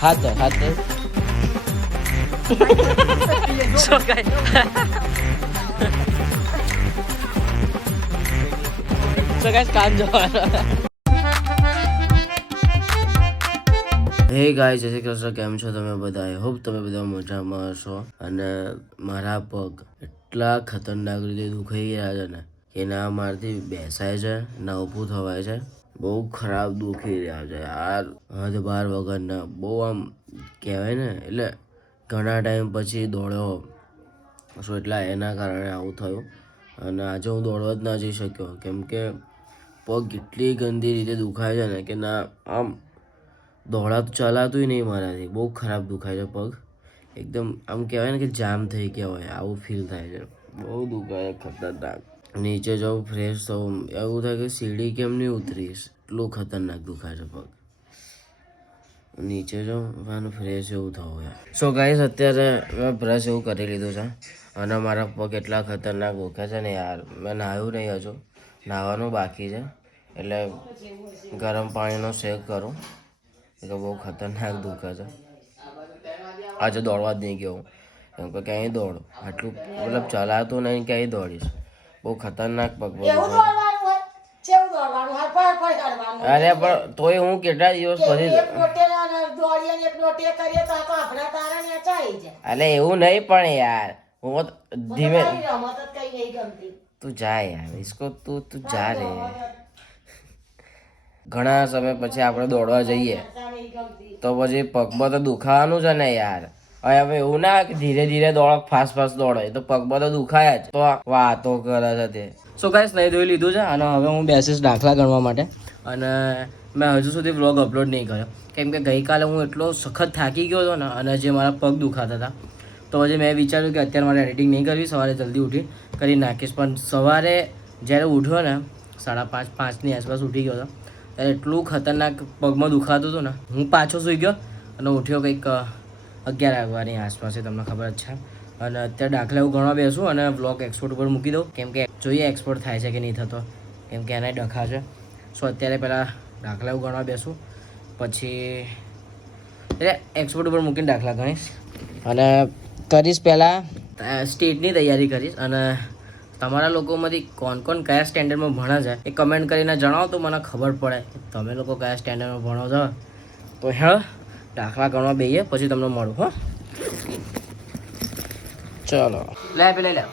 હાથ so guys કામ જોવાનો. હે ગાઈસ, જય શ્રી કૃષ્ણ. કેમ છો તમે બધા? આઈ હોપ તમે બધા મજામાં હશો. અને મારા પગ એટલા ખતરનાક રીતે દુખાઈ રહ્યા છે ને કે ના મારથી બેસાય છે ના ઊભું થવાય છે. બહુ ખરાબ દુખી રહ્યા છે યાર, હદ બાર વગરના. બહુ આમ કહેવાય ને, એટલે ઘણા ટાઈમ પછી દોડ્યો શું, એટલા એના કારણે આવું થયું. અને આજે હું દોડવા જ ના જઈ શક્યો કેમ કે પગ એટલી ગંદી રીતે દુખાય છે ને કે ના આમ ચલાતું નહીં મારાથી. બહુ ખરાબ દુખાય છે પગ, એકદમ આમ કહેવાય ને કે જામ થઈ ગયા હોય આવું ફીલ થાય છે. બહુ દુખાય ખતરનાક. નીચે જાઉં ફ્રેશ થવું એવું થાય કે સીડી કેમ નહીં ઉતરીશ, એટલું ખતરનાક દુખાય છે પગ. નીચે જાઉં ફ્રેશ એવું થવું યાર. સો ગાઈસ, અત્યારે મેં બ્રશ એવું કરી લીધું છે અને મારા પગ એટલા ખતરનાક દુખે છે ને યાર. મેં નાહ્યું નહીં હજુ, નાહવાનું બાકી છે. એટલે ગરમ પાણીનો શેક કરું કે બહુ ખતરનાક દુખે છે. આજે દોડવા જ નહીં ગયો કેમ કે ક્યાંય દોડું, આટલું મતલબ ચલાતું નહીં, ક્યાંય દોડીશ. બહુ ખતરનાક પગ દુખે. અરે પણ તોય હું કેટલા દિવસ પછી, અરે એવું નહીં પણ યાર, હું ધીમે તું જા યાર, इसको તું જા રે. ઘણા સમય પછી આપણે દોડવા જઈએ તો પછી પગમાં તો દુખાવાનું છે ને યાર. હવે એવું ના કે ધીરે ધીરે દોડો, ફાસ્ટ દોડો, એ તો પગમાં તો દુખાય જ. તો વાતો કરે છે તે. સો ગાઈસ, નહીં ધોઈ લીધું છે અને હવે હું બેસીશ દાખલા ગણવા માટે. અને મેં હજુ સુધી વ્લોગ અપલોડ નહીં કર્યો કેમ કે ગઈકાલે હું એટલો સખત થાકી ગયો હતો ને, અને જે મારા પગ દુખાતા હતા તો પછી મેં વિચાર્યું કે અત્યારે મારે એડિટિંગ નહીં કરવી, સવારે જલ્દી ઉઠી કરી નાખીશ. પણ સવારે જ્યારે ઉઠ્યો ને 4:30 5ની આસપાસ ઉઠી ગયો હતો ત્યારે એટલું ખતરનાક પગમાં દુખાતું હતું ને, હું પાછો સૂઈ ગયો અને ઉઠ્યો કંઈક 11 વાગ્યાની આસપાસ, તમને ખબર જ છે. અને અત્યારે દાખલા એવું ગણવા બેસું અને વ્લોગ એક્સપોર્ટ ઉપર મૂકી દઉં કેમ કે જોઈએ એક્સપોર્ટ થાય છે કે નહીં થતો, કેમ કે એના ડખા છે. સો અત્યારે પહેલાં દાખલા એવું ગણવા બેસું, પછી એટલે એક્સપોર્ટ ઉપર મૂકીને દાખલા ગણીશ અને કરીશ. પહેલાં સ્ટેટની તૈયારી કરીશ. અને તમારા લોકોમાંથી કોણ કયા સ્ટેન્ડર્ડમાં ભણે છે એ કમેન્ટ કરીને જણાવો તો મને ખબર પડે કે તમે લોકો કયા સ્ટેન્ડર્ડમાં ભણો છો. તો દાખલા ગણવા બેહીએ પછી તમને મળું. હો ચલો, લે પેલે લે.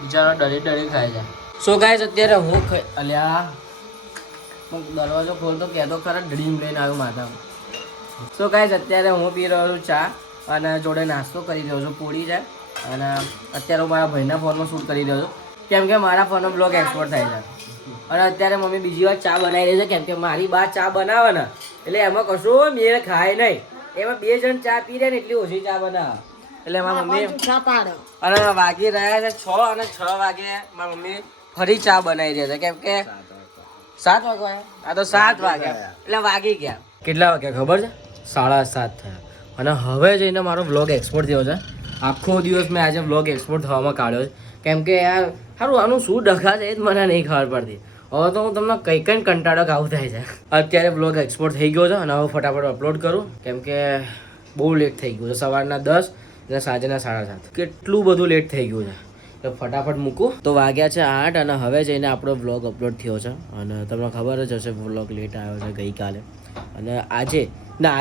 બિચારો ડરી ખાય છે. સો ગાઈસ, અત્યારે હું અલ્યા હું દરવાજો ખોલતો કહેતો ખરા ડ્રીમ લઈને આવ્યો માથામાં. સો ગાઈસ, અત્યારે હું પી રહ્યો છું ચા અને જોડે નાસ્તો કરી રહ્યો છું, પૂરી છે. અને અત્યારે હું મારા ભાઈના ફોનમાં શૂટ કરી રહ્યો છું કેમ કે મારા ફોનનો બ્લોગ એક્સપોર્ટ થાય છે. અને અત્યારે મમ્મી બીજી વાર ચા બનાવી રહી છે કેમ કે મારી બા ચા બનાવે ને એટલે એમાં કશું મેળ ખાય નહીં. એમાં 2 જણ ચા પી રહ્યા ને એટલી ઓછી ચા બનાવે એટલે મારા મમ્મી અને વાગી રહ્યા છે 6 અને 6 વાગે મારા મમ્મી ફરી ચા બનાવી રહ્યા છે કેમ કે 7 વાગ્યા. આ તો 7 વાગ્યા એટલે વાગી ગયા. કેટલા વાગ્યા ખબર છે? 7:30 થયા. અને હવે જઈને મારો વ્લોગ એક્સપોર્ટ થયો છે. આખો દિવસ મેં આજે વ્લોગ એક્સપોર્ટ થવામાં કાઢ્યો છે કેમ કે યાર સારું આનું શું ડખા છે એ જ મને નહીં ખબર પડતી. હવે તો હું તમને કંઈ કંટાળો આવું થાય છે. અત્યારે વ્લોગ એક્સપોર્ટ થઈ ગયો છે અને હવે ફટાફટ અપલોડ કરું કેમ કે બહુ લેટ થઈ ગયું છે. સવારના 10 અને સાંજના 7:30 કેટલું બધું લેટ થઈ ગયું છે. તો ફટાફટ મૂકું. તો વાગ્યા છે 8 અને હવે જઈને આપણો વ્લોગ અપલોડ થયો છે. અને તમને ખબર જ હશે વ્લોગ લેટ આવ્યો છે ગઈકાલે. અને આજે ના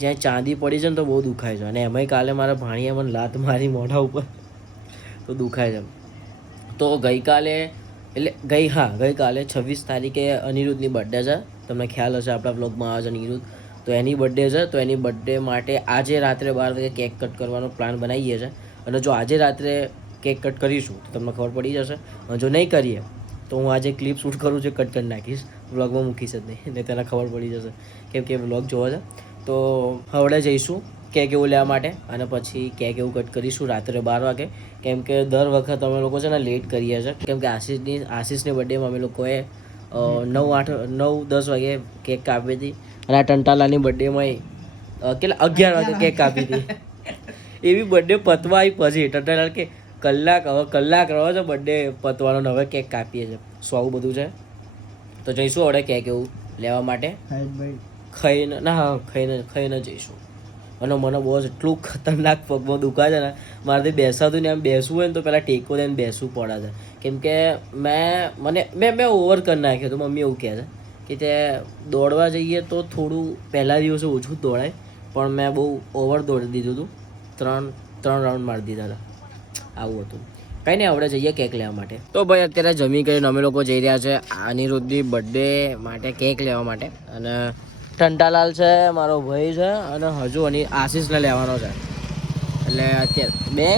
જ્યાં ચાંદી પડી છે ને તો બહુ દુખાય છે. અને એમાંય કાલે મારા ભાણીએ મને લાત મારી મોઢા ઉપર તો દુખાય છે. તો ગઈકાલે એટલે ગઈકાલે 26 તારીખે અનિરુદ્ધની બર્થડે છે. તમને ખ્યાલ હશે આપણા બ્લોગમાં આવે છે અનિરુદ્ધ, તો એની બર્થડે છે. તો એની બર્થડે માટે આજે રાત્રે 12 વાગે કેક કટ કરવાનો પ્લાન બનાવીએ છીએ. અને જો આજે રાત્રે કેક કટ કરીશું તો તમને ખબર પડી જશે. અને જો નહીં કરીએ તો હું આજે ક્લિપ શૂટ કરું છું, કટ કરી નાખીશ, વ્લોગમાં મૂકીશ જ નહીં ને તેને ખબર પડી જશે કેમ કે વ્લોગ જોવો છે. તો હવડે જઈશું કેક એવું લેવા માટે અને પછી કેક એવું કટ કરીશું રાત્રે 12 વાગે કેમ કે દર વખત અમે લોકો છે ને લેટ કરીએ છીએ કેમ કે આશીષની બર્થડેમાં અમે લોકોએ 9-10 વાગે કેક કાપી હતી અને આ ટંટાલાની બર્થડેમાં કેટલા 11 વાગે કેક કાપી હતી. એવી બર્થડે પતવા આવી પછી ટંટાલાલ કે કલાક રહો છો બર્થડે પતવાનો. હવે કેક કાપીએ છીએ. સ્વાવું બધું છે તો જઈશું હવે કેક એવું લેવા માટે. ખાઈને જઈશું. અને મને બહુ એટલું ખતરનાક પગમાં દુખા છે ને, મારાથી બેસાતું ને. એમ બેસવું હોય ને તો પહેલાં ટેકો દઈને બેસવું પડે છે. કેમ કે મેં ઓવર કરી નાખ્યું હતું. મમ્મી એવું કહે છે કે તે દોડવા જઈએ તો થોડું પહેલા દિવસે ઓછું જ દોડાય, પણ મેં બહુ ઓવર દોડી દીધું હતું. ત્રણ રાઉન્ડ મારી દીધા હતા. આવું હતું. કંઈ નહીં, આપણે જઈએ કેક લેવા માટે. તો ભાઈ અત્યારે જમી કરીને અમે લોકો જઈ રહ્યા છે અનિરુદ્ધની બર્થડે માટે કેક લેવા માટે. અને ટંટાલાલ છે, મારો ભાઈ છે, અને હજુ આશીષને લેવાનો છે. એટલે અત્યારે બે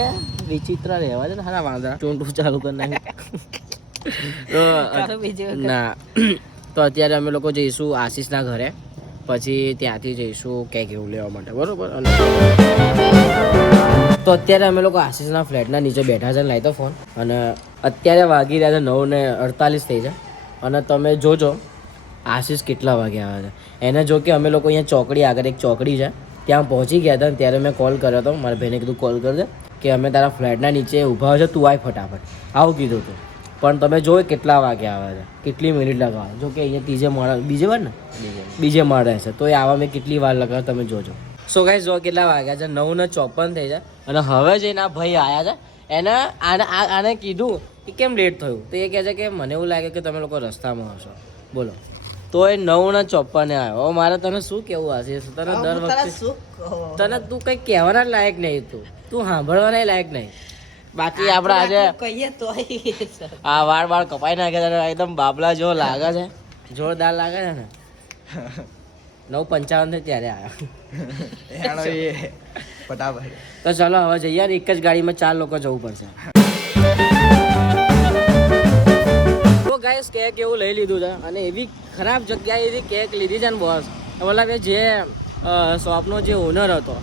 વિચિત્ર રહેવા છે ને સારા વાંદરા ચૂંટું ચાલુ કરી નાખ્યું. ના તો અત્યારે અમે લોકો જઈશું આશીષના ઘરે, પછી ત્યાંથી જઈશું કેક એવું લેવા માટે, બરોબર. અને તો અત્યારે અમે લોકો આશીષના ફ્લેટના નીચે બેઠા છે. લાઈ તો ફોન. અને અત્યારે વાગી રહ્યા છે 9:48 થઈ છે. અને તમે જોજો આશીષ કેટલા વાગે આવે છે. એને જો કે અમે લોકો અહીંયા ચોકડી આગળ એક ચોકડી છે ત્યાં પહોંચી ગયા હતા. ત્યારે મેં કોલ કર્યો હતો, મારા ભાઈને કીધું કોલ કરી દે કે અમે તારા ફ્લેટના નીચે ઊભા છે, તું આય ફટાફટ, આવું કીધું હતું. પણ તમે જો કેટલા વાગે આવે છે, કેટલી મિનિટ લગાવે. જો કે અહીંયા બીજે માળે છે તો એ આવા મેં કેટલી વાર લગાવે તમે જોજો. સો ગાઈસ જો કેટલા વાગ્યા છે, 9:54 થઈ જાય. અને હવે જઈને આ ભાઈ આવ્યા છે. એને આને કીધું કે કેમ લેટ થયું, તો એ કહે છે કે મને એવું લાગે કે તમે લોકો રસ્તામાં હશો. બોલો, તો એ 9:54 આવ્યો. મારે તને શું કેવું હશે? તને દર વખતે તને તું કંઈ કહેવાના લાયક નહીં, તું સાંભળવાના લાયક નહીં. બાકી આપણે આજે આ વાળ કપાઈ નાખે છે, એકદમ બાબલા જેવો લાગે છે, જોરદાર લાગે છે ને. 9:55 ત્યારે આવ્યા. તો ચાલો હવે જઈએ. એક જ ગાડીમાં 4 લોકો જવું પડશે. તો ગાઈસ કેક એવું લઈ લીધું છે. અને એવી ખરાબ જગ્યાએ એવી કેક લીધી છે ને બોસ, મતલબ જે શોપનો જે ઓનર હતો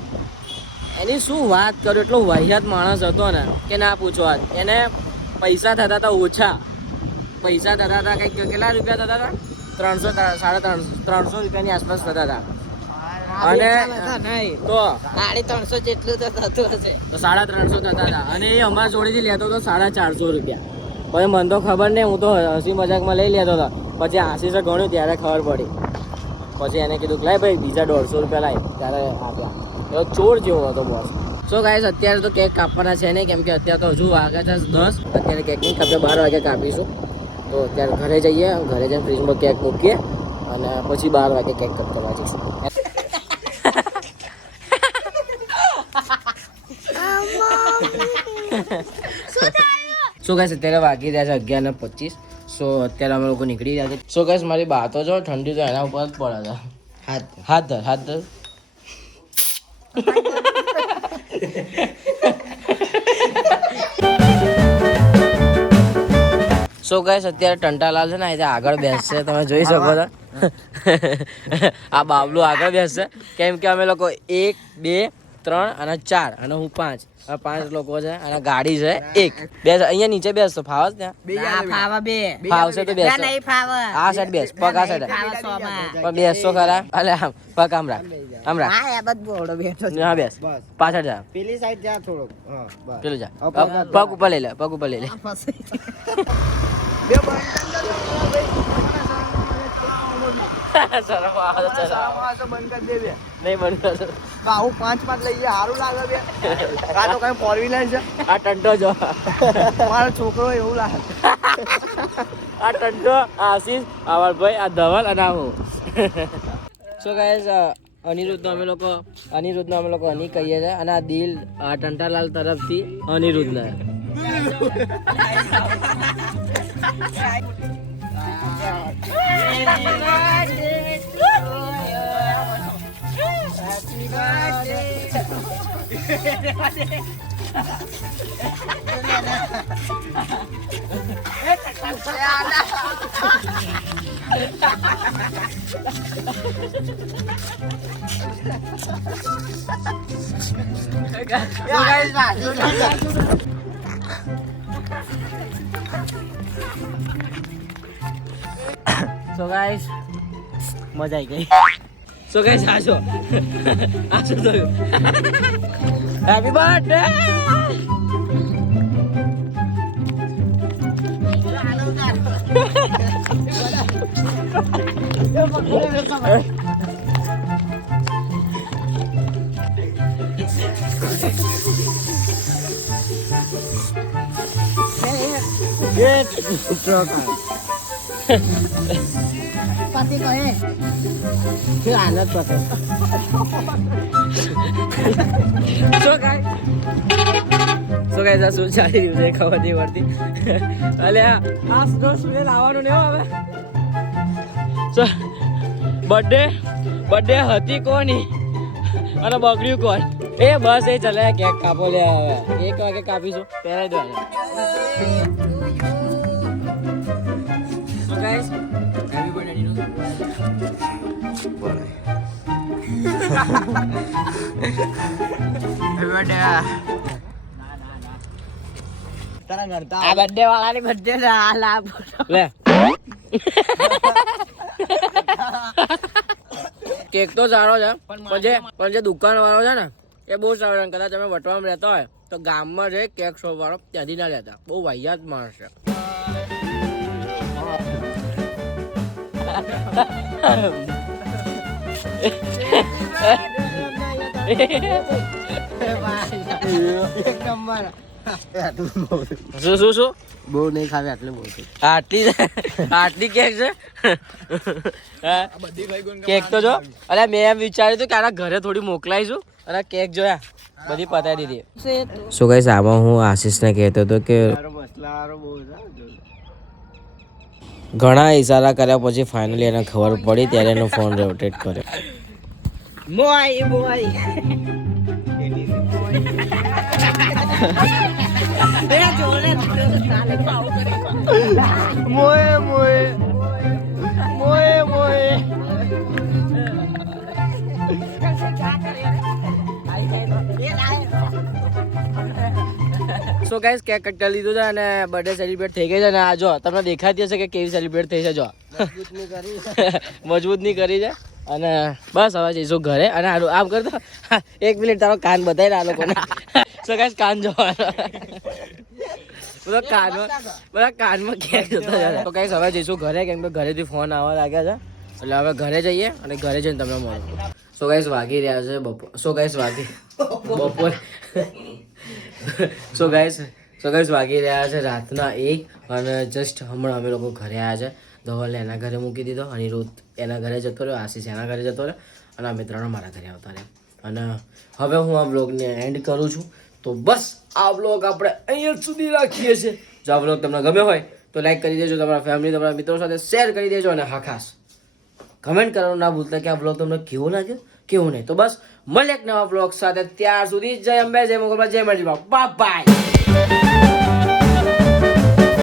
એની શું વાત કરું. એટલો વાહિયાત માણસ હતો ને કે ના પૂછો વાત. એને પૈસા થતા હતા ઓછા, પૈસા થતા હતા કંઈક કેટલા રૂપિયા થતા હતા? 300 રૂપિયાની આસપાસ થતા હતા. અને તો 350 જેટલું તો થતું હશે, તો 350 થતા હતા. અને એ અમારા જોડેથી લેતો હતો 450 રૂપિયા. પછી મને તો ખબર નહીં, હું તો હસી મજાકમાં લઈ લેતો હતો. પછી આશીષે ગણ્યું ત્યારે ખબર પડી. પછી એને કીધું લાય ભાઈ બીજા 150 રૂપિયા લાય, ત્યારે આપ્યા. એવો ચોર જેવો હતો બોસ. સો ગાઈસ અત્યારે તો કેક કાપવાના છે નહીં, કેમ કે અત્યારે તો હજુ વાગ્યા છે 10. અત્યારે કેક નહીં કાપીએ, 12 વાગે કાપીશું. તો અત્યારે ઘરે જઈએ, ઘરે જઈને ફ્રીજમાં કેક મૂકીએ અને પછી 12 વાગે કેક કટ કરવા જઈશું. સો ગાઈસ અત્યારે વાગી રહ્યા છે 11:25. સો અત્યારે અમે લોકો નીકળી રહ્યા છે. સો ગાઈસ મારી બાતો જો ઠંડી તો એના ઉપર જ પડે છે. હાથ ધર સો ગાઈસ અત્યારે ટંટાલાલ છે ને એ આગળ બેસશે, તમે જોઈ શકો છો. આ બાબલું આગળ બેસશે, કેમ કે અમે લોકો 1, 2, 3 અને 4 અને હું 5. આ 5 લોકો છે અને ગાડી છે 1. બેસ અહીંયા નીચે બેસતો ફાવસ ત્યાં ફાવશે તો બેસ. આ સાઈડ બેસ, પગ આ સાઈડ પણ બેસતો ખરા. અલે આમ પગ આમ રાખ. હા બેસ, પાછળ જા, પેલી સાઈડ જા, થોડુંક પેલું જા. પગ ઉપર લઈ લે, પગ ઉપર લઈ લે. છોકરો એવું લાગે. આ ટંટો, આશીષ, આ ભાઈ, આ ધવલ અને હું. સો ગાઈસ અનિરુદ્ધનો અમે લોકો અની કહીએ છીએ. અને આ દિલ ટંટાલાલ તરફથી અનિરુદ્ધને. સો ગાઈસ મજા આવી ગઈ. સો ગાઈસ આજો થયું. Happy birthday. પતિ કહે કે આનંદ પતે શું ચાલી રહ્યું છે ખબર નહીં પડતી. અલે આ સુને લાવવાનું ને હવે બર્થડે હતી કોની અને બગડ્યું કોણ? એ બસ એ ચલે કેક કાપો લે હવે 1 વાગે કાપીશું પહેરાઈ દો. So guys, happy birthday Nino. Happy birthday. તારા કરતા આ બર્થડે વાળાની બર્થડે ના લાભ લે. કેક તો સારો છે પણ જે દુકાન વાળો છે ને એ બહુ સારો છે. કદાચ તમે વટવામાં રહેતા હોય તો ગામમાં છે કેક શોપ વાળો ત્યાંથી ના લેતા. બહુ વાહિયાત માણસ છે. શું બહુ નહીં ખાવે આટલું બહુ આટલી કેક છે. કેક તો જો અરે મેં એમ વિચાર્યું હતું કે આના ઘરે થોડી મોકલાઈશું અને કેક જોયા બધી પતાવી દીધી. શું કહીશ આમાં હું આશીષને કહેતો હતો કે ઘણા ઈશારા કર્યા પછી ફાઇનલી એને ખબર પડી ત્યારે એનો ફોન રોટેટ કર્યો. સો ગાઈસ કેક કટ કરી લીધું છે અને બર્થડે સેલિબ્રેટ થઈ ગઈ છે. અને આ જો તમને દેખાતી હશે કે કેવી સેલિબ્રેટ થઈ છે. જો મજબૂત નહીં કરી છે. અને બસ હવે જઈશું ઘરે. અને આમ કરતો 1 મિનિટ તારો કાન બતાવી આ લોકોને. સો ગાઈસ કાન જોવાનો બધા કાનમાં કેક જોતા જાય. તો ગાઈસ હવે જઈશું ઘરે કેમ કે ઘરેથી ફોન આવવા લાગ્યા છે. એટલે હવે ઘરે જઈએ અને ઘરે જઈને તમને મળું. સો ગાઈસ વાગી રહ્યા છે બપોર. સો ગાઈસ વાગી રહ્યા છે રાતના 1 અને જસ્ટ હમણાં અમે લોકો ઘરે આવ્યા છે. ધવલને એના ઘરે મૂકી દીધો, અનિરુદ્ધ એના ઘરે જતો રહ્યો, આશીષ એના ઘરે જતો રહ્યો અને અમે 3 મારા ઘરે આવતા રહ્યા. અને હવે હું આ બ્લોગને એન્ડ કરું છું. તો બસ આ બ્લોગ આપણે અહીંયા સુધી રાખીએ છીએ. જો આ બ્લોગ તમને ગમ્યો હોય તો લાઈક કરી દેજો, તમારા ફેમિલી તમારા મિત્રો સાથે શેર કરી દેજો અને હા ખાસ કમેન્ટ કરવાનું ના ભૂલતા કે આ બ્લોગ તમને કેવો લાગ્યો કેવું નહીં. તો બસ મળીએ એક નવા બ્લોગ સાથે. ત્યાર સુધી જય અંબે, જય મોગલમાં, જય મરજી બાય બાય.